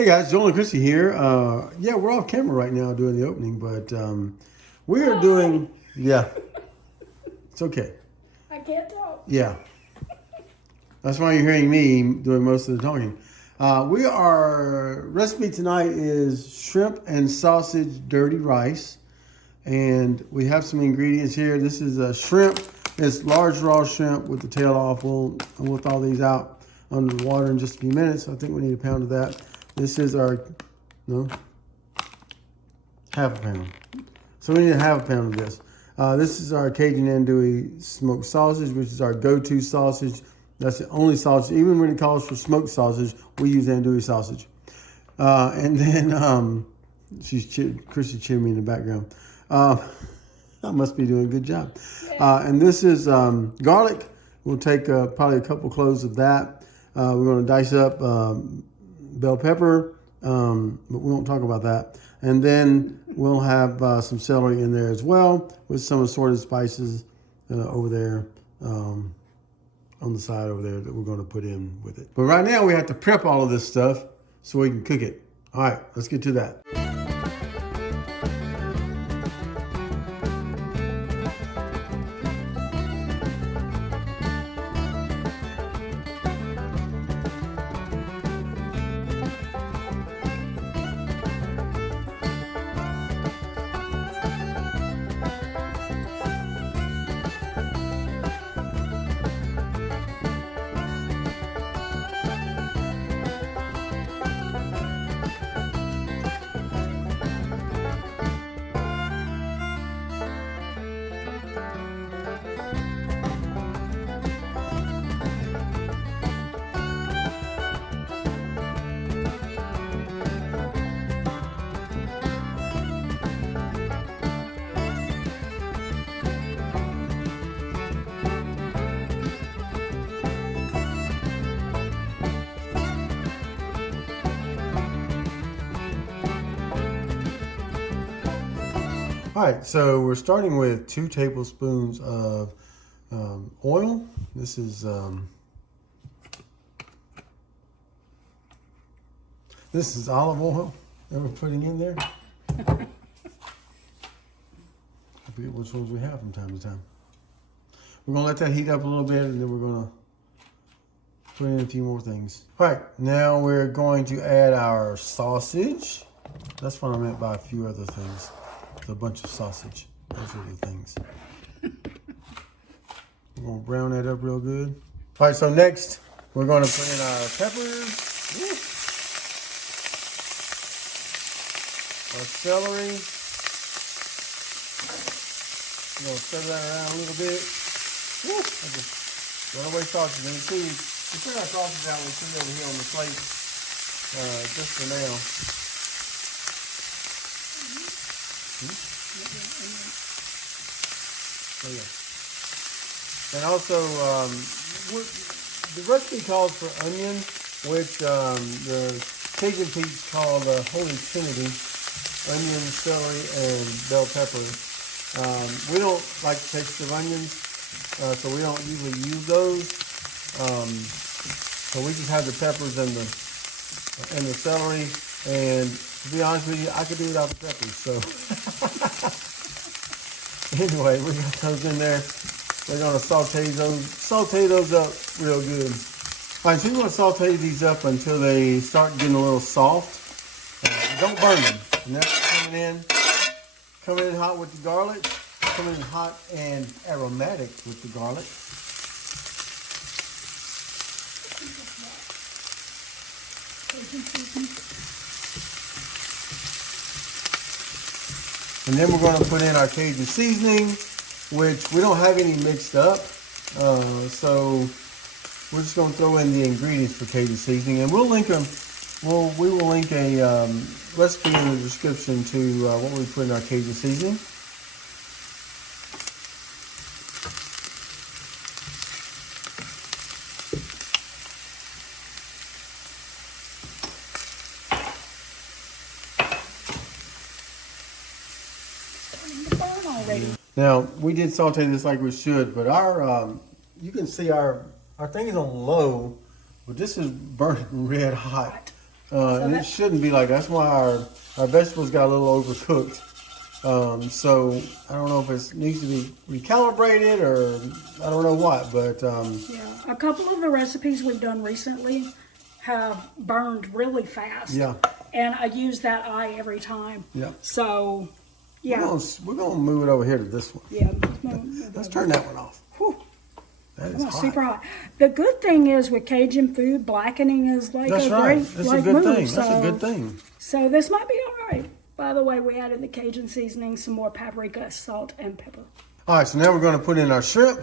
Hey guys, Joel and Christy here. Yeah, we're off camera right now doing the opening, but we are doing, yeah, it's okay. I can't talk. Yeah, that's why you're hearing me doing most of the talking. Recipe tonight is shrimp and sausage dirty rice. And we have some ingredients here. This is a shrimp. It's large raw shrimp with the tail off. We'll thaw these out under the water in just a few minutes. I think we need a pound of that. This is our, no, half a pound. So we need a half a pound of this. This is our Cajun andouille smoked sausage, which is our go-to sausage. That's the only sausage. Even when it calls for smoked sausage, we use andouille sausage. And then Chrissy cheering me in the background. I must be doing a good job. And this is garlic. We'll take probably a couple cloves of that. We're going to dice up bell pepper, but we won't talk about that. And then we'll have some celery in there as well with some assorted spices over there on the side over there that we're going to put in with it. But right now we have to prep all of this stuff so we can cook it. All right, let's get to that. All right, so we're starting with 2 tablespoons of oil. This is olive oil that we're putting in there. I forget which ones we have from time to time. We're gonna let that heat up a little bit, and then we're gonna put in a few more things. All right, now we're going to add our sausage. That's what I meant by a few other things. A bunch of sausage. Those are the things. We're going to brown that up real good. All right, so next we're going to put in our peppers, our celery. We're going to stir that around a little bit. I just run away sausage. And we put our sausage out. We put it over here on the plate just for now. Oh, yeah. And also, the recipe calls for onion, which the Cajun peeps call the Holy Trinity: onion, celery, and bell pepper. We don't like the taste of onions, so we don't usually use those. So we just have the peppers and the celery. And to be honest with you, I could do without the peppers. So anyway, we got those in there. We're gonna saute those up real good. All right, so we're gonna saute these up until they start getting a little soft. Don't burn them. And that's coming in hot with the garlic, coming in hot and aromatic with the garlic. And then we're going to put in our Cajun seasoning, which we don't have any mixed up. So we're just going to throw in the ingredients for Cajun seasoning, and we'll link them. We will link a recipe in the description to what we put in our Cajun seasoning. Now, we did saute this like we should, but you can see our thing is on low, but this is burning red hot. And it shouldn't be like that. That's why our vegetables got a little overcooked. So I don't know if it needs to be recalibrated or I don't know what, but yeah, a couple of the recipes we've done recently have burned really fast. yeah, And I use that eye every time. yeah. So, yeah. We're gonna move it over here to this one. Yeah. Let's turn that one off. Whew. That is hot. Super hot. The good thing is with Cajun food, blackening is like That's a right. great That's like a good move. thing. That's a good thing. So this might be all right. By the way, we added the Cajun seasoning, some more paprika, salt, and pepper. All right, so now we're going to put in our shrimp.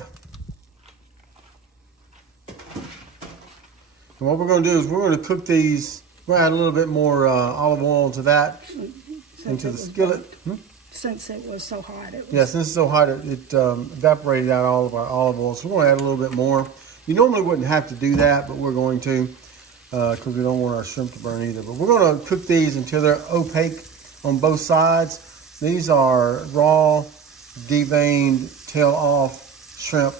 And what we're going to do is we're going to cook these. We'll add a little bit more olive oil to that, into the skillet. Since it was so hot. Yeah, since it's so hot, it evaporated out all of our olive oil. So we're going to add a little bit more. You normally wouldn't have to do that, but we're going to because we don't want our shrimp to burn either. But we're going to cook these until they're opaque on both sides. These are raw, deveined, tail off shrimp.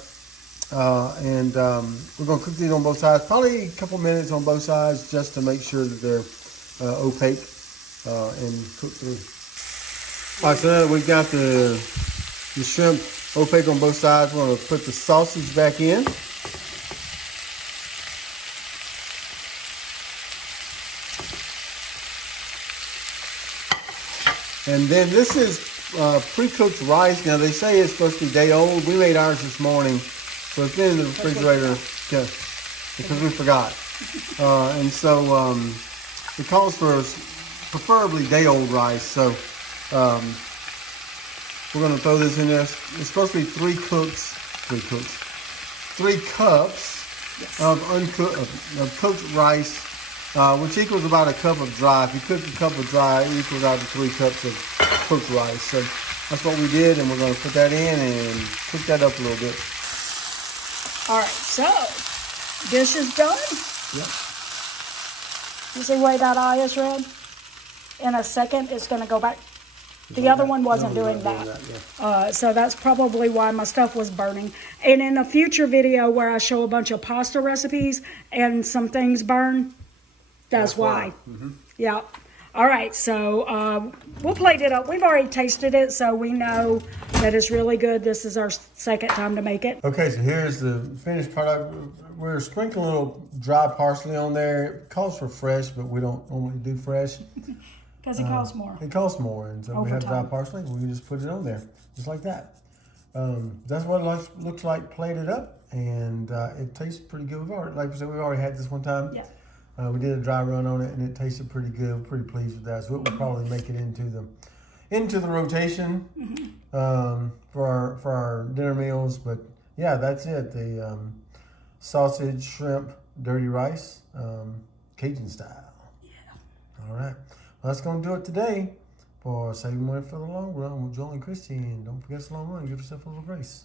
And we're going to cook these on both sides, probably a couple minutes on both sides just to make sure that they're opaque and cooked through. All right, so now that we've got the shrimp opaque on both sides, we're going to put the sausage back in. And then this is pre-cooked rice. Now they say it's supposed to be day old. We made ours this morning, so it's been in the refrigerator because we forgot. And so it calls for preferably day old rice. So we're going to throw this in there. It's supposed to be three cups of cooked rice. Which equals about a cup of dry. If you cook a cup of dry, it equals out to 3 cups of cooked rice. So that's what we did, and we're going to put that in and cook that up a little bit. All right, so dish is done. Yep. You see the way that eye is red? In a second, it's going to go back. The other one wasn't doing that. So that's probably why my stuff was burning. And in a future video where I show a bunch of pasta recipes and some things burn, that's why. Mm-hmm. Yeah. All right, so we'll plate it up. We've already tasted it, so we know that it's really good. This is our second time to make it. Okay, so here's the finished product. We're sprinkling a little dry parsley on there. It calls for fresh, but we don't normally do fresh. Because it costs more. It costs more, and so we have dry time. parsley. We can just put it on there, just like that. That's what it looks like plated up, and it tastes pretty good. Like I said, we've already had this one time. Yeah. We did a dry run on it, and it tasted pretty good. We're pretty pleased with that. So it will probably make it into the rotation for our dinner meals. But yeah, that's it. The sausage, shrimp, dirty rice, Cajun style. Yeah. All right. Well, that's going to do it today for Saving Money for the Long Run with Joel and Christy. And don't forget the long run. Give yourself a little grace.